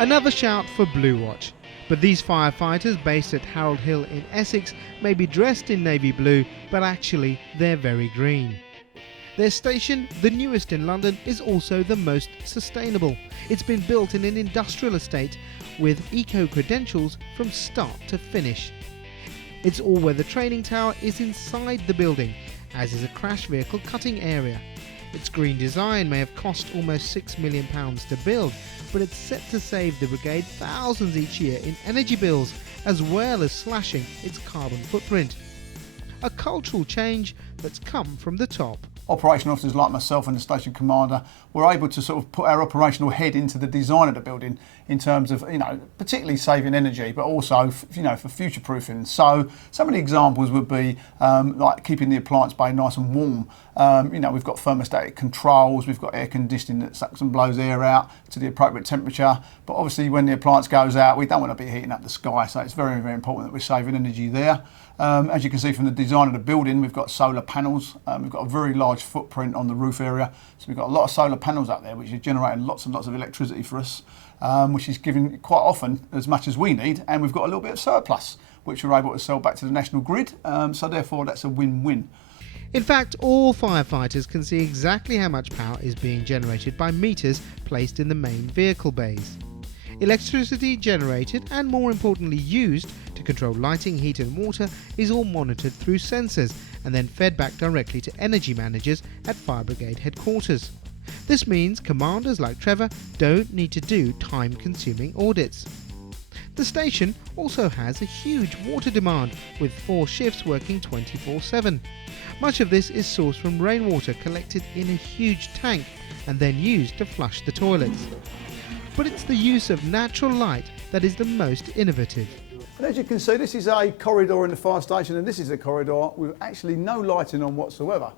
Another shout for Blue Watch. But these firefighters based at Harold Hill in Essex may be dressed in navy blue, but actually they're very green. Their station, the newest in London, is also the most sustainable. It's been built in an industrial estate with eco-credentials from start to finish. Its all-weather training tower is inside the building, as is a crash vehicle cutting area. Its green design may have cost almost £6 million to build, but it's set to save the brigade thousands each year in energy bills, as well as slashing its carbon footprint. A cultural change that's come from the top. Operation officers like myself and the station commander were able to sort of put our operational head into the design of the building in terms of, particularly saving energy, but also, for future proofing. So some of the examples would be like keeping the appliance bay nice and warm. We've got thermostatic controls, we've got air conditioning that sucks and blows air out to the appropriate temperature. But obviously when the appliance goes out, we don't want to be heating up the sky. So it's very, very important that we're saving energy there. As you can see from the design of the building, we've got solar panels. We've got a very large footprint on the roof area. So we've got a lot of solar panels up there, which are generating lots and lots of electricity for us, which is giving quite often as much as we need. And we've got a little bit of surplus, which we're able to sell back to the national grid. So therefore, that's a win-win. In fact, all firefighters can see exactly how much power is being generated by meters placed in the main vehicle bays. Electricity generated and, more importantly, used to control lighting, heat and water is all monitored through sensors and then fed back directly to energy managers at Fire Brigade headquarters. This means commanders like Trevor don't need to do time-consuming audits. The station also has a huge water demand, with 4 shifts working 24/7. Much of this is sourced from rainwater collected in a huge tank and then used to flush the toilets. But it's the use of natural light that is the most innovative. And as you can see, this is a corridor in the fire station, and this is a corridor with actually no lighting on whatsoever.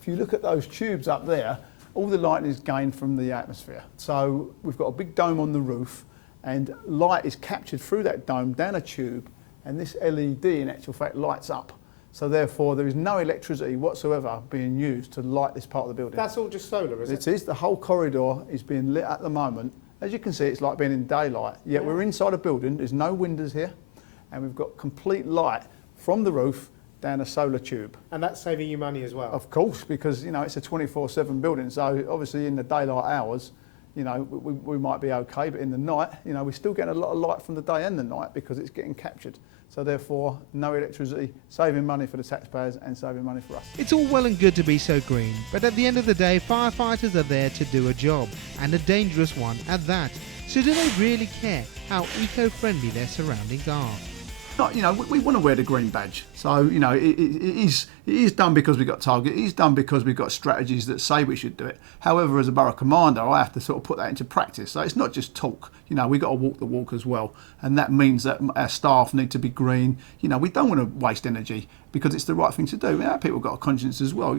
If you look at those tubes up there, all the lighting is gained from the atmosphere. So we've got a big dome on the roof, and light is captured through that dome down a tube, and this LED in actual fact lights up. So therefore there is no electricity whatsoever being used to light this part of the building. That's all just solar, is it? It is. The whole corridor is being lit at the moment. As you can see, it's like being in daylight, yet we're inside a building, there's no windows here, and we've got complete light from the roof down a solar tube. And that's saving you money as well? Of course, because it's a 24/7 building, so obviously in the daylight hours, we might be okay, but in the night, we're still getting a lot of light from the day and the night because it's getting captured. So therefore, no electricity, saving money for the taxpayers and saving money for us. It's all well and good to be so green, but at the end of the day, firefighters are there to do a job, and a dangerous one at that. So do they really care how eco-friendly their surroundings are? We want to wear the green badge. So, it is done because we've got target. It is done because we've got strategies that say we should do it. However, as a borough commander, I have to sort of put that into practice. So it's not just talk. We've got to walk the walk as well. And that means that our staff need to be green. We don't want to waste energy because it's the right thing to do. People have got a conscience as well.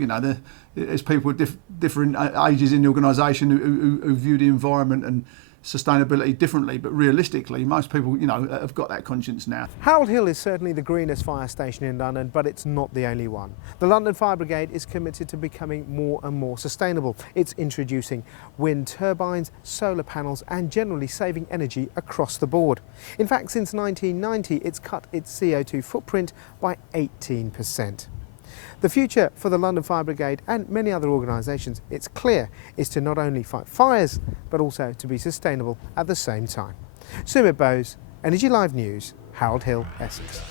There's people with different ages in the organisation who view the environment and sustainability differently, but realistically most people have got that conscience now. Harold Hill is certainly the greenest fire station in London, but it's not the only one. The London Fire Brigade is committed to becoming more and more sustainable. It's introducing wind turbines, solar panels and generally saving energy across the board. In fact, since 1990 it's cut its CO2 footprint by 18%. The future for the London Fire Brigade and many other organisations, it's clear, is to not only fight fires, but also to be sustainable at the same time. Sumt Bose, Energy Live News, Harold Hill, Essex.